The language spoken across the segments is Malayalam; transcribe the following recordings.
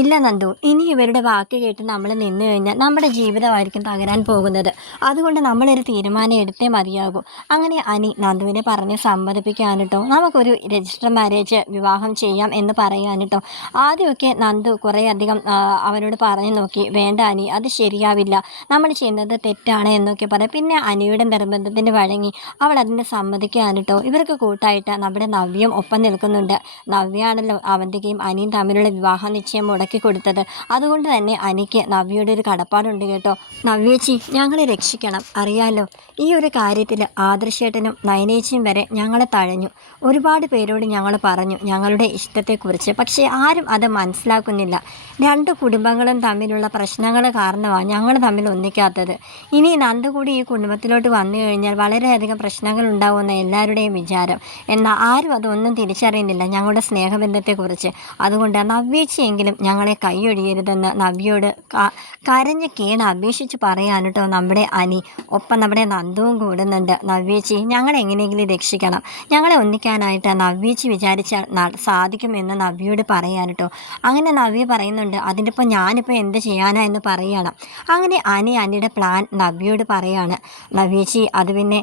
ഇല്ല നന്ദു, ഇനി ഇവരുടെ വാക്ക് കേട്ട് നമ്മൾ നിന്ന് കഴിഞ്ഞാൽ നമ്മുടെ ജീവിതമായിരിക്കും തകരാൻ പോകുന്നത്. അതുകൊണ്ട് നമ്മളൊരു തീരുമാനം എടുത്തേ മതിയാകൂ. അങ്ങനെ അനി നന്ദുവിനെ പറഞ്ഞ് സമ്മതിപ്പിക്കാനിട്ടോ, നമുക്കൊരു രജിസ്റ്റർ മാരേജ് വിവാഹം ചെയ്യാം എന്ന് പറയാനിട്ടോ. ആദ്യമൊക്കെ നന്ദു കുറേയധികം അവരോട് പറഞ്ഞു നോക്കി, വേണ്ട അനി, അത് ശരിയാവില്ല, നമ്മൾ ചെയ്യുന്നത് തെറ്റാണ് എന്നൊക്കെ പറയും. പിന്നെ അനിയുടെ നിർബന്ധത്തിന് വഴങ്ങി അവൾ അതിനെ സമ്മതിക്കാനിട്ടോ. ഇവർക്ക് കൂട്ടായിട്ട് നമ്മുടെ നവ്യം ഒപ്പം നിൽക്കുന്നുണ്ട്. നവ്യാണല്ലോ അവന്തികയും അനിയും തമ്മിലുള്ള വിവാഹ നിശ്ചയം മുടക്കി കൊടുത്തത്. അതുകൊണ്ട് തന്നെ അനിക്ക് നവ്യയുടെ ഒരു കടപ്പാടുണ്ട് കേട്ടോ. നവ്യേച്ചി, ഞങ്ങളെ രക്ഷിക്കണം. അറിയാലോ, ഈ ഒരു കാര്യത്തിൽ ആദർശേട്ടനും നയനേച്ചിയും വരെ ഞങ്ങളെ തഴഞ്ഞു. ഒരുപാട് പേരോട് ഞങ്ങൾ പറഞ്ഞു ഞങ്ങളുടെ ഇഷ്ടത്തെക്കുറിച്ച്. പക്ഷേ ആരും അത് മനസ്സിലാക്കുന്നില്ല. രണ്ട് കുടുംബങ്ങളും തമ്മിലുള്ള പ്രശ്നങ്ങൾ കാരണമാണ് ഞങ്ങൾ തമ്മിൽ ഒന്നിക്കാത്തത്. ഇനി നന്ദു കൂടി ഈ കുടുംബത്തിലോട്ട് വന്നു കഴിഞ്ഞാൽ വളരെയധികം പ്രശ്നങ്ങൾ ഉണ്ടാവുമെന്ന എല്ലാവരുടെയും വിചാരം. എന്നാൽ ആരും അതൊന്നും തിരിച്ചറിയുന്നില്ല ഞങ്ങളുടെ സ്നേഹബന്ധത്തെക്കുറിച്ച്. അതുകൊണ്ട് നവ്യേച്ചിയെങ്കിലും ഞങ്ങളെ കൈയൊഴിയരുതെന്ന് നവ്യയോട് കരഞ്ഞ് കീണ് അപേക്ഷിച്ച് പറയാനിട്ടോ നമ്മുടെ അനി. ഒപ്പം നമ്മുടെ നന്ദുവും കൂടുന്നുണ്ട്. നവ്യേച്ചി, ഞങ്ങളെ എങ്ങനെയെങ്കിലും രക്ഷിക്കണം. ഞങ്ങളെ ഒന്നിക്കാനായിട്ട് നവ്യേച്ചി വിചാരിച്ചാൽ സാധിക്കുമെന്ന് നവ്യയോട് പറയാനിട്ടോ. അങ്ങനെ നവ്യ പറയുന്നുണ്ട്, അതിനിപ്പോൾ ഞാനിപ്പോൾ എന്ത് ചെയ്യാനാ എന്ന് പറയുകയാണ്. അങ്ങനെ അനിയുടെ പ്ലാൻ നവ്യയോട് പറയാണ്. നവ്യേച്ചി, അത് പിന്നെ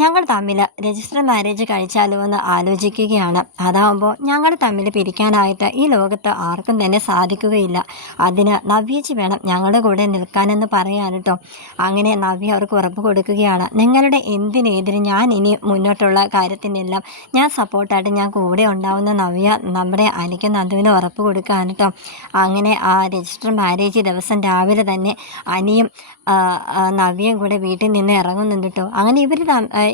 ഞങ്ങൾ തമ്മിൽ രജിസ്റ്റർ മാരേജ് കഴിച്ചാലോ എന്ന് ആലോചിക്കുകയാണ്. അതാവുമ്പോൾ ഞങ്ങൾ തമ്മിൽ പിരിക്കാനായിട്ട് ഈ ലോകത്ത് ആർക്കും തന്നെ സാധിക്കുകയില്ല. അതിന് നവ്യേച്ചി വേണം ഞങ്ങളുടെ കൂടെ നിൽക്കാനെന്ന് പറയാനിട്ടോ. അങ്ങനെ നവ്യ അവർക്ക് ഉറപ്പ് കൊടുക്കുകയാണ്, നിങ്ങളുടെ എന്തിനെതിരെ ഞാൻ ഇനി മുന്നോട്ടുള്ള കാര്യത്തിനെല്ലാം ഞാൻ സപ്പോർട്ടായിട്ട് ഞാൻ കൂടെ ഉണ്ടാവുന്ന നവ്യ നമ്മുടെ അനിക്ക് നന്ദുവിന് ഉറപ്പ് കൊടുക്കുകയാണ്. അങ്ങനെ ആ രജിസ്റ്റർ മാരേജ് ദിവസം രാവിലെ തന്നെ അനിയും നവ്യയും കൂടെ വീട്ടിൽ നിന്ന് ഇറങ്ങുന്നുണ്ട് കേട്ടോ. അങ്ങനെ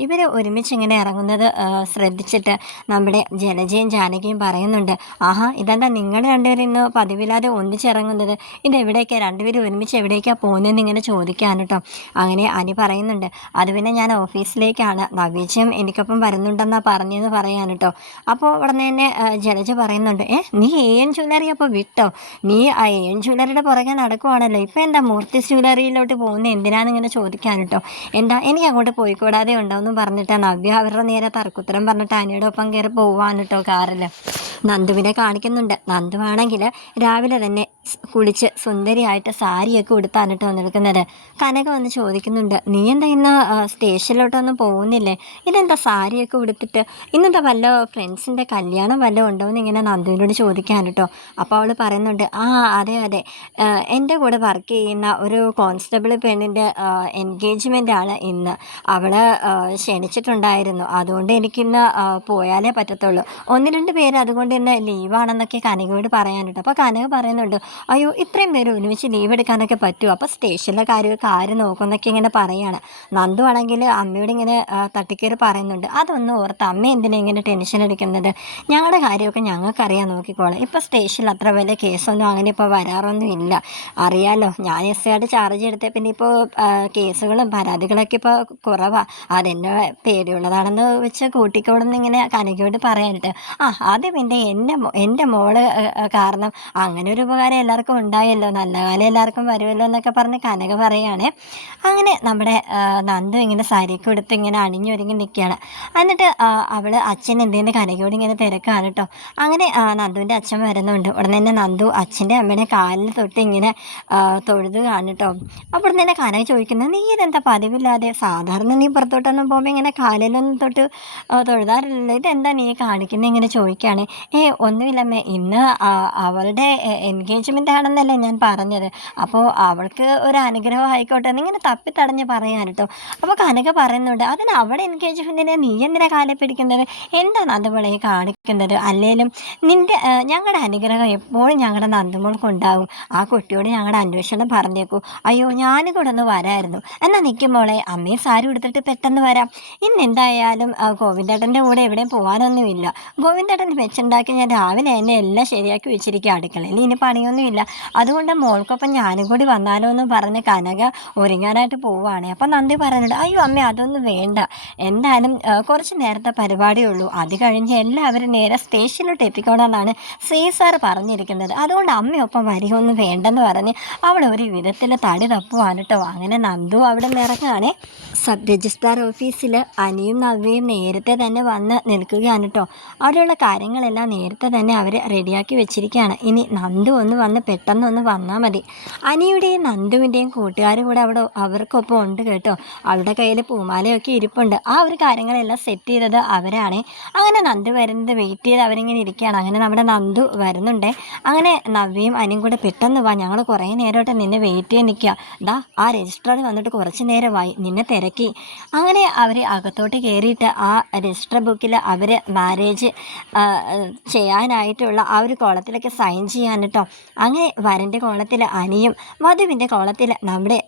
ഇവർ ഒരുമിച്ച് ഇങ്ങനെ ഇറങ്ങുന്നത് ശ്രദ്ധിച്ചിട്ട് നമ്മുടെ ജലജയും ജാനകിയും പറയുന്നുണ്ട്, ആഹാ, ഇതെന്താ നിങ്ങൾ രണ്ടുപേരും ഇന്ന് പതിവില്ലാതെ ഒന്നിച്ചിറങ്ങുന്നത്? ഇതെവിടേക്കാണ് രണ്ടുപേരും ഒരുമിച്ച് എവിടേക്കാണ് പോകുന്നതെന്ന് ഇങ്ങനെ ചോദിക്കാൻ കേട്ടോ. അങ്ങനെ അനി പറയുന്നുണ്ട്, അത് പിന്നെ ഞാൻ ഓഫീസിലേക്കാണ്, നവീച്ചും എനിക്കൊപ്പം വരുന്നുണ്ടെന്നാണ് പറഞ്ഞതെന്ന് പറയാൻ കേട്ടോ. അപ്പോൾ ഉടനെ തന്നെ ജലജ പറയുന്നുണ്ട്, നീ AN ജ്വല്ലറി അപ്പോൾ വിട്ടോ? നീ ആ AN ജ്വല്ലറിയുടെ പുറകെ നടക്കുവാണല്ലോ, ഇപ്പോൾ എന്താ മൂർത്തി ജ്വല്ലറിയിലോട്ട് പോകുന്നത് എന്തിനാണെന്നിങ്ങനെ ചോദിക്കാൻ കേട്ടോ. എന്താ എനിക്ക് അങ്ങോട്ട് പോയിക്കൂടാതെ ഉണ്ടോയെന്നും പറഞ്ഞിട്ട് നവ്യ അവരുടെ നേരെ തർക്കുത്തരം പറഞ്ഞിട്ട് അനിയുടെ ഒപ്പം കയറി പോവാൻ കേട്ടോ കാറിൽ. നന്ദുവിനെ കാണിക്കുന്നുണ്ട്. നന്ദുവാണെങ്കിൽ രാവിലെ തന്നെ കുളിച്ച് സുന്ദരിയായിട്ട് സാരിയൊക്കെ ഉടുത്താണ് കേട്ടോ നിൽക്കുന്നത്. കനക വന്ന് ചോദിക്കുന്നുണ്ട്, നീ എന്താ ഇന്ന് സ്റ്റേഷനിലോട്ടൊന്നും പോകുന്നില്ലേ? ഇതെന്താ സാരിയൊക്കെ ഉടുത്തിട്ട്? ഇന്നെന്താ വല്ല ഫ്രണ്ട്സിൻ്റെ കല്യാണം വല്ലതും ഉണ്ടോ എന്ന് ഇങ്ങനെ നന്ദുവിനോട് ചോദിക്കാൻ കേട്ടോ. അപ്പോൾ അവൾ പറയുന്നുണ്ട്, അതെ എൻ്റെ കൂടെ വർക്ക് ചെയ്യുന്ന ഒരു കോൺസ്റ്റബിൾ പെണ്ണിൻ്റെ എൻഗേജ്മെൻ്റ് ആണ് ഇന്ന്. അവൾ ക്ഷണിച്ചിട്ടുണ്ടായിരുന്നു, അതുകൊണ്ട് എനിക്കിന്ന് പോയാലേ പറ്റത്തുള്ളൂ. 1-2 പേര് അതുകൊണ്ട് ഇന്ന് ലീവാണെന്നൊക്കെ കനകയോട് പറയാനുണ്ട്. അപ്പോൾ കനക പറയുന്നുണ്ട്, അയ്യോ, ഇത്രയും പേര് ഒരുമിച്ച് ലീവ് എടുക്കാനൊക്കെ പറ്റുമോ? അപ്പോൾ സ്റ്റേഷനിലെ കാര്യമൊക്കെ ആര് നോക്കുന്നൊക്കെ ഇങ്ങനെ പറയുകയാണ്. നന്ദു ആണെങ്കിൽ അമ്മയോട് ഇങ്ങനെ തട്ടിക്കയറി പറയുന്നുണ്ട്, അതൊന്നും ഓർത്ത് അമ്മ എന്തിനാ ഇങ്ങനെ ടെൻഷൻ എടുക്കുന്നത്? ഞങ്ങളുടെ കാര്യമൊക്കെ ഞങ്ങൾക്കറിയാൻ, നോക്കിക്കോളാം. ഇപ്പോൾ സ്റ്റേഷനിൽ അത്ര വലിയ കേസൊന്നും അങ്ങനെ ഇപ്പോൾ വരാറൊന്നും ഇല്ല. അറിയാലോ, ഞാൻ SI ചാർജ് എടുത്തേ പിന്നെ ഇപ്പോൾ കേസുകളും പരാതികളൊക്കെ ഇപ്പോൾ കുറവാണ്. അതെന്നെ പേടിയുള്ളതാണെന്ന് വെച്ച് കൂട്ടിക്കോടെന്ന് ഇങ്ങനെ കനകയോട് പറയാനിട്ട്. ആദ്യം പിന്നെ എൻ്റെ മോള് കാരണം അങ്ങനെ ഒരു ഉപകാരം എല്ലാവർക്കും ഉണ്ടായല്ലോ, നല്ല കാലം എല്ലാവർക്കും വരുമല്ലോ എന്നൊക്കെ പറഞ്ഞ് കനക പറയുകയാണേ. അങ്ങനെ നമ്മുടെ നന്ദു ഇങ്ങനെ സാരിയൊക്കെ എടുത്ത് ഇങ്ങനെ അണിഞ്ഞൊരുങ്ങി നിൽക്കുകയാണ്. എന്നിട്ട് അവൾ അച്ഛൻ എന്തെങ്കിലും കനകയോട് ഇങ്ങനെ തിരക്കാണ് കേട്ടോ. അങ്ങനെ നന്ദുവിൻ്റെ അച്ഛൻ വരുന്നുണ്ട്. ഉടനെ തന്നെ നന്ദു അച്ഛൻ്റെ അമ്മയുടെ കാലിൽ തൊട്ട് ഇങ്ങനെ തൊഴുത് കാണിട്ടോ. അപ്പോൾ തന്നെ കനക ചോദിക്കുന്നത്, നീ ഇതെന്താ പതിവില്ലാതെ? സാധാരണ നീ പുറത്തോട്ടൊന്നും പോകുമ്പോൾ ഇങ്ങനെ കാലിലൊന്നും തൊട്ട് തൊഴുതാറില്ലല്ലോ, ഇതെന്താ നീ കാണിക്കുന്നത് ഇങ്ങനെ ചോദിക്കുകയാണ്. ഒന്നുമില്ലമ്മേ, ഇന്ന് അവളുടെ എൻഗേജ്മെൻ്റ് ആണെന്നല്ലേ ഞാൻ പറഞ്ഞത്, അപ്പോൾ അവൾക്ക് ഒരു അനുഗ്രഹം ആയിക്കോട്ടെ എന്നിങ്ങനെ തപ്പിത്തടഞ്ഞ് പറയാൻ കേട്ടോ. അപ്പോൾ കനക പറയുന്നുണ്ട്, അതിന് അവിടെ എൻഗേജ്മെൻറ്റിനെ നീ എന്തിനാ കാലെ പിടിക്കുന്നത്? എന്താണ് അതുപോലെ കാണിക്കുന്നത്? അല്ലേലും ഞങ്ങളുടെ അനുഗ്രഹം എപ്പോഴും ഞങ്ങളുടെ നന്ദുമോൾക്ക് ഉണ്ടാകും. ആ കുട്ടിയോട് ഞങ്ങളുടെ അന്വേഷണം പറഞ്ഞേക്കൂ. അയ്യോ, ഞാനും കൂടെ ഒന്ന് വരായിരുന്നു. എന്നാൽ നിൽക്കുമ്പോളെ അമ്മയും സാരി എടുത്തിട്ട് പെട്ടെന്ന് വരാം. ഇന്ന് എന്തായാലും ഗോവിന്ദേട്ടൻ്റെ കൂടെ എവിടെയും പോകാനൊന്നുമില്ല. ഗോവിന്ദേട്ടൻ വെച്ചുണ്ടാക്കി ഞാൻ രാവിലെ തന്നെ എല്ലാം ശരിയാക്കി വെച്ചിരിക്കുക. അടുക്കളയിൽ ഇനി പണിയൊന്നുമില്ല. അതുകൊണ്ട് മോൾക്കൊപ്പം ഞാനും കൂടി വന്നാലോ എന്ന് പറഞ്ഞ് കനക ഒരുങ്ങാനായിട്ട് പോവുകയാണ്. അപ്പം നന്ദി പറയുന്നുണ്ട്, അയ്യോ അമ്മ, അതൊന്നും വേണ്ട, എന്തായാലും കുറച്ച് നേരത്തെ പരിപാടിയുള്ളൂ, അത് കഴിഞ്ഞ് എല്ലാവരും നേരെ സ്റ്റേഷനിലോട്ട് എത്തിക്കോണമെന്നാണ് സാർ പറഞ്ഞിരിക്കുന്നത്. അതുകൊണ്ട് അമ്മയൊപ്പം വരികയൊന്നും വേണ്ടെന്ന് പറഞ്ഞ് അവൾ ഒരു വിധത്തിൽ തടി തപ്പുവാണ് കേട്ടോ. അങ്ങനെ നന്ദു അവിടെ നിന്ന് ഇറങ്ങുകയാണേ. സബ് രജിസ്ട്രാർ ഓഫീസ് ഓഫീസിൽ അനിയും നവ്യയും നേരത്തെ തന്നെ വന്ന് നിൽക്കുകയാണ് കേട്ടോ. അവിടെയുള്ള കാര്യങ്ങളെല്ലാം നേരത്തെ തന്നെ അവർ റെഡിയാക്കി വെച്ചിരിക്കുകയാണ്. ഇനി നന്ദു ഒന്ന് വന്ന് പെട്ടെന്നൊന്ന് വന്നാൽ മതി. അനിയുടെയും നന്ദുവിൻ്റെയും കൂട്ടുകാർ കൂടെ അവിടെ അവർക്കൊപ്പം ഉണ്ട് കേട്ടോ. അവരുടെ കയ്യിൽ പൂമാലയൊക്കെ ഇരിപ്പുണ്ട്. ആ ഒരു കാര്യങ്ങളെല്ലാം സെറ്റ് ചെയ്തത് അവരാണ്. അങ്ങനെ നന്ദു വരുന്നത് വെയിറ്റ് ചെയ്ത് അവരിങ്ങനെ ഇരിക്കുകയാണ്. അങ്ങനെ നമ്മുടെ നന്ദു വരുന്നുണ്ട്. അങ്ങനെ നവ്യയും അനിയും കൂടെ പെട്ടെന്ന് വാ, ഞങ്ങൾ കുറേ നേരമായിട്ട് നിന്നെ വെയിറ്റ് ചെയ്ത് നിൽക്കുക. ദാ ആ രജിസ്ട്രാർ വന്നിട്ട് കുറച്ച് നേരമായി, നിന്നെ തിരക്കി. അങ്ങനെ അവർ അകത്തോട്ട് കയറിയിട്ട് ആ രജിസ്റ്റർ ബുക്കിൽ അവർ മാരേജ് ചെയ്യാനായിട്ടുള്ള ആ ഒരു കോളത്തിലൊക്കെ സൈൻ ചെയ്യാൻ കേട്ടോ. അങ്ങനെ വരൻ്റെ കോളത്തിൽ അനിയും വധുവിൻ്റെ കോളത്തിൽ നമ്മുടെ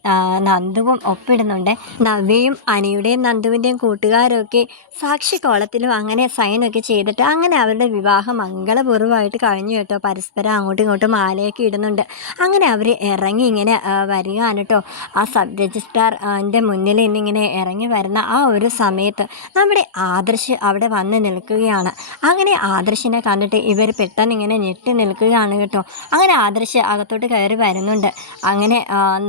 നന്ദുവും ഒപ്പിടുന്നുണ്ട്. നവ്യയും അനിയുടെയും നന്ദുവിൻ്റെയും കൂട്ടുകാരൊക്കെ സാക്ഷി കോളത്തിലും അങ്ങനെ സൈനൊക്കെ ചെയ്തിട്ട് അങ്ങനെ അവരുടെ വിവാഹം മംഗളപൂർവ്വമായിട്ട് കഴിഞ്ഞു കേട്ടോ. പരസ്പരം അങ്ങോട്ടും ഇങ്ങോട്ടും മാലയൊക്കെ ഇടുന്നുണ്ട്. അങ്ങനെ അവർ ഇറങ്ങി ഇങ്ങനെ വരികയാണ് കേട്ടോ. ആ സബ് രജിസ്ട്രാറിൻ്റെ മുന്നിൽ നിന്നിങ്ങനെ ഇറങ്ങി വരുന്ന ആ ഒരു സമയത്ത് നമ്മുടെ ആദർശ് അവിടെ വന്ന് നിൽക്കുകയാണ്. അങ്ങനെ ആദർശിനെ കണ്ടിട്ട് ഇവർ പെട്ടെന്ന് ഇങ്ങനെ ഞെട്ടി നിൽക്കുകയാണ് കേട്ടോ. അങ്ങനെ ആദർശ് അകത്തോട്ട് കയറി വരുന്നുണ്ട്. അങ്ങനെ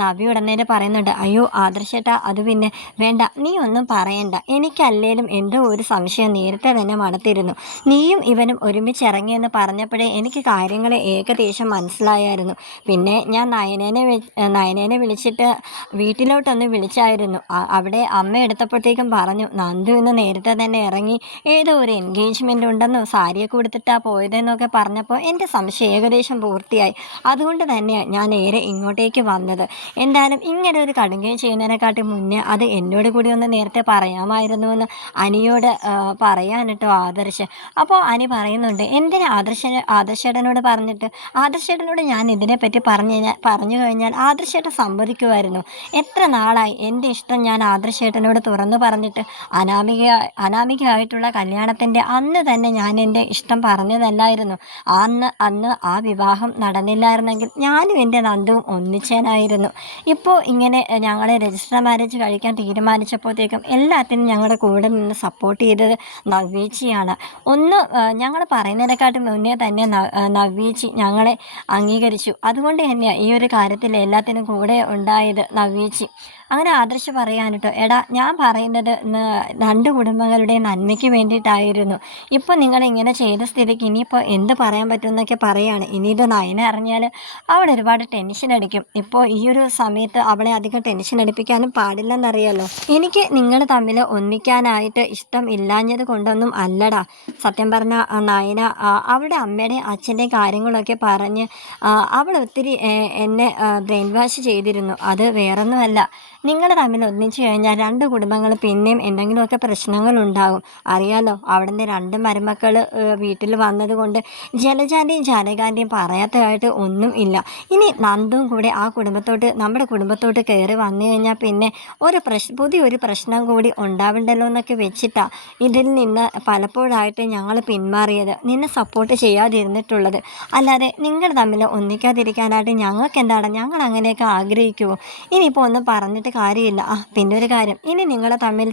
നവ്യ ഉടനെ പറയുന്നുണ്ട്, അയ്യോ ആദർശേട്ടാ, അത് പിന്നെ വേണ്ട, നീ ഒന്നും പറയണ്ട. എനിക്കല്ലേലും എൻ്റെ ഒരു സംശയം നേരത്തെ തന്നെ മണത്തിരുന്നു. നീയും ഇവനും ഒരുമിച്ച് ഇറങ്ങിയെന്ന് പറഞ്ഞപ്പോഴേ എനിക്ക് കാര്യങ്ങൾ ഏകദേശം മനസ്സിലായായിരുന്നു. പിന്നെ ഞാൻ നയനേനെ വിളിച്ചിട്ട് വീട്ടിലോട്ടൊന്ന് വിളിച്ചായിരുന്നു. അവിടെ അമ്മ എടുത്തപ്പോഴത്തേക്കും പറഞ്ഞു, നന്ദു ഇന്ന് നേരത്തെ തന്നെ ഇറങ്ങി ഏതോ ഒരു എൻഗേജ്മെൻ്റ് ഉണ്ടെന്നോ സാരിയൊക്കെ കൊടുത്തിട്ടാണ് പോയതെന്നൊക്കെ പറഞ്ഞപ്പോൾ എൻ്റെ സംശയം ഏകദേശം പൂർത്തിയായി. അതുകൊണ്ട് തന്നെയാണ് ഞാൻ നേരെ ഇങ്ങോട്ടേക്ക് വന്നത്. എന്തായാലും ഇങ്ങനെ ഒരു കടുങ്കയും ചെയ്യുന്നതിനെക്കാട്ടി മുന്നേ അത് എന്നോട് കൂടി ഒന്ന് നേരത്തെ പറയാമായിരുന്നുവെന്ന് അനിയോട് പറയാനിട്ടോ ആദർശ്. അപ്പോൾ അനി പറയുന്നുണ്ട്, എന്തിനാ ആദർശേട്ടനോട് പറഞ്ഞിട്ട്? ആദർശേട്ടനോട് ഞാൻ ഇതിനെപ്പറ്റി പറഞ്ഞു കഴിഞ്ഞാൽ ആദർശേട്ടൻ സമ്മതിക്കുമായിരുന്നു. എത്ര നാളായി എൻ്റെ ഇഷ്ടം ഞാൻ ആദർശേട്ടനോട് തുറന്നു പറഞ്ഞിട്ട്. അനാമികയായിട്ടുള്ള കല്യാണത്തിൻ്റെ അന്ന് തന്നെ ഞാൻ എൻ്റെ ഇഷ്ടം പറഞ്ഞതല്ലായിരുന്നു. അന്ന് ആ വിവാഹം നടന്നില്ലായിരുന്നെങ്കിൽ ഞാനും എൻ്റെ നന്ദുവും ഒന്നിച്ചേനായിരുന്നു. ഇപ്പോൾ ഇങ്ങനെ ഞങ്ങളെ രജിസ്റ്റർ മാരേജ് കഴിക്കാൻ തീരുമാനിച്ചപ്പോഴത്തേക്കും എല്ലാത്തിനും ഞങ്ങളുടെ കൂടെ നിന്ന് സപ്പോർട്ട് ചെയ്തത് നവ്യേച്ചിയാണ്. ഞങ്ങൾ പറയുന്നതിനെക്കാട്ടും മുന്നേ തന്നെ നവ്യേച്ചി ഞങ്ങളെ അംഗീകരിച്ചു. അതുകൊണ്ട് തന്നെയാണ് ഈ ഒരു കാര്യത്തിൽ എല്ലാത്തിനും കൂടെ ഉണ്ടായത് നവ്യേച്ചി. അങ്ങനെ ആദർശ് പറയാനിട്ടോ, എടാ ഞാൻ പറയുന്നത് രണ്ട് കുടുംബങ്ങളുടെ നന്മയ്ക്ക് വേണ്ടിയിട്ടായിരുന്നു. ഇപ്പോൾ നിങ്ങളിങ്ങനെ ചെയ്ത സ്ഥിതിക്ക് ഇനിയിപ്പോൾ എന്ത് പറയാൻ പറ്റുമെന്നൊക്കെ പറയാണ്. ഇനി ഇത് നയന അറിഞ്ഞാൽ അവൾ ഒരുപാട് ടെൻഷൻ അടിക്കും. ഇപ്പോൾ ഈ ഒരു സമയത്ത് അവളെ അധികം ടെൻഷൻ അടിപ്പിക്കാനും പാടില്ലെന്നറിയാലോ. എനിക്ക് നിങ്ങൾ തമ്മിൽ ഒന്നിക്കാനായിട്ട് ഇഷ്ടം ഇല്ലാഞ്ഞത് കൊണ്ടൊന്നും അല്ലടാ. സത്യം പറഞ്ഞ നയന അവളുടെ അമ്മയുടെയും അച്ഛൻ്റെയും കാര്യങ്ങളൊക്കെ പറഞ്ഞ് അവൾ ഒത്തിരി എന്നെ ബ്രെയിൻ വാഷ് ചെയ്തിരുന്നു. അത് വേറൊന്നുമല്ല, നിങ്ങൾ തമ്മിൽ ഒന്നിച്ചു കഴിഞ്ഞാൽ രണ്ട് കുടുംബങ്ങൾ പിന്നെയും എന്തെങ്കിലുമൊക്കെ പ്രശ്നങ്ങളുണ്ടാകും. അറിയാലോ, അവിടുന്ന് രണ്ട് മരുമക്കൾ വീട്ടിൽ വന്നതുകൊണ്ട് ജലജാൻ്റെയും ജാനകാൻ്റെയും പറയാത്തതായിട്ട് ഒന്നും ഇല്ല. ഇനി നന്ദുവും കൂടെ ആ കുടുംബത്തോട്ട് നമ്മുടെ കുടുംബത്തോട്ട് കയറി വന്നു കഴിഞ്ഞാൽ പിന്നെ പുതിയൊരു പ്രശ്നം കൂടി ഉണ്ടാവണ്ടല്ലോ എന്നൊക്കെ വെച്ചിട്ടാണ് ഇതിൽ നിന്ന് പലപ്പോഴായിട്ട് ഞങ്ങൾ പിന്മാറിയത്, നിന്നെ സപ്പോർട്ട് ചെയ്യാതിരുന്നിട്ടുള്ളത്. അല്ലാതെ നിങ്ങൾ തമ്മിൽ ഒന്നിക്കാതിരിക്കാനായിട്ട് ഞങ്ങൾക്ക് എന്താണ്, ഞങ്ങൾ അങ്ങനെയൊക്കെ ആഗ്രഹിക്കുമോ? ഇനിയിപ്പോൾ ഒന്നും പറഞ്ഞിട്ട് കാര്യമില്ല. പിന്നെ ഒരു കാര്യം, ഇനി നിങ്ങളെ തമ്മിൽ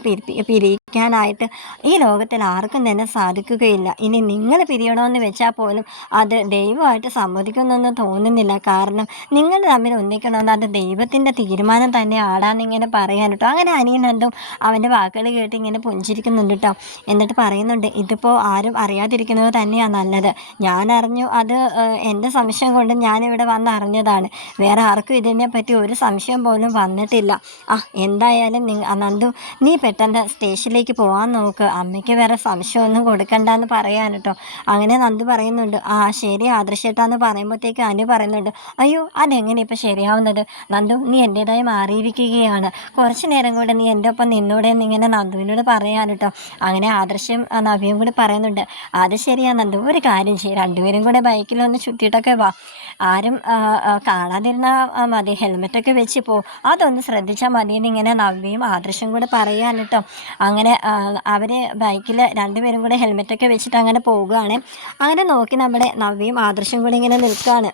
പിരിക്കാനായിട്ട് ഈ ലോകത്തിൽ ആർക്കും തന്നെ സാധിക്കുകയില്ല. ഇനി നിങ്ങൾ പിരിയണമെന്ന് വെച്ചാൽ പോലും അത് ദൈവമായിട്ട് സമ്മതിക്കുന്നൊന്നും തോന്നുന്നില്ല. കാരണം നിങ്ങൾ തമ്മിൽ ഒന്നിക്കണമെന്ന് അത് ദൈവത്തിൻ്റെ തീരുമാനം തന്നെ ആടാന്നിങ്ങനെ പറയാൻ കേട്ടോ. അങ്ങനെ അനിയനെന്തും അവൻ്റെ വാക്കുകൾ കേട്ട് ഇങ്ങനെ പുഞ്ചിരിക്കുന്നുണ്ട് കേട്ടോ. എന്നിട്ട് പറയുന്നുണ്ട്, ഇതിപ്പോൾ ആരും അറിയാതിരിക്കുന്നത് തന്നെയാണ് നല്ലത്. ഞാൻ അറിഞ്ഞു, അത് എൻ്റെ സംശയം കൊണ്ട് ഞാനിവിടെ വന്ന് അറിഞ്ഞതാണ്. വേറെ ആർക്കും ഇതിനെപ്പറ്റി ഒരു സംശയം പോലും വന്നിട്ടില്ല. എന്തായാലും നന്ദു, നീ പെട്ടെന്ന് സ്റ്റേഷനിലേക്ക് പോകാൻ നോക്ക്. അമ്മയ്ക്ക് വേറെ സംശയമൊന്നും കൊടുക്കണ്ടെന്ന് പറയാൻ കേട്ടോ. അങ്ങനെ നന്ദു പറയുന്നുണ്ട്, ശരി ആദർശേട്ടാന്ന് പറയുമ്പോഴത്തേക്ക് അനു പറയുന്നുണ്ട്, അയ്യോ അതെങ്ങനെ ഇപ്പം ശരിയാവുന്നത്? നന്ദു, നീ എൻ്റേതായി മാറിയിരിക്കുകയാണ്. കുറച്ച് നേരം കൂടെ നീ എൻ്റെ ഒപ്പം നിന്നോടെ എന്നിങ്ങനെ നന്ദുവിനോട് പറയാൻ കേട്ടോ. അങ്ങനെ ആദർശം നവ്യയും കൂടി പറയുന്നുണ്ട്, അത് ശരിയാണ് നന്ദു, ഒരു കാര്യം ചെയ്യും, രണ്ടുപേരും കൂടെ ബൈക്കിലൊന്ന് ചുറ്റിയിട്ടൊക്കെ വാ. ആരും കാണാതിരുന്നാൽ മതി, ഹെൽമെറ്റൊക്കെ വെച്ച് പോ, അതൊന്ന് ശ്രദ്ധിച്ചാൽ മതിയെന്ന് ഇങ്ങനെ നവ്യയും ആദർശം കൂടെ പറയാൻ കേട്ടോ. അങ്ങനെ അവർ ബൈക്കിൽ രണ്ടുപേരും കൂടെ ഹെൽമെറ്റൊക്കെ വെച്ചിട്ട് അങ്ങനെ പോവുകയാണ്. അങ്ങനെ നോക്കി നമ്മുടെ നവ്യയും ആദർശം കൂടി ഇങ്ങനെ നിൽക്കുകയാണ്.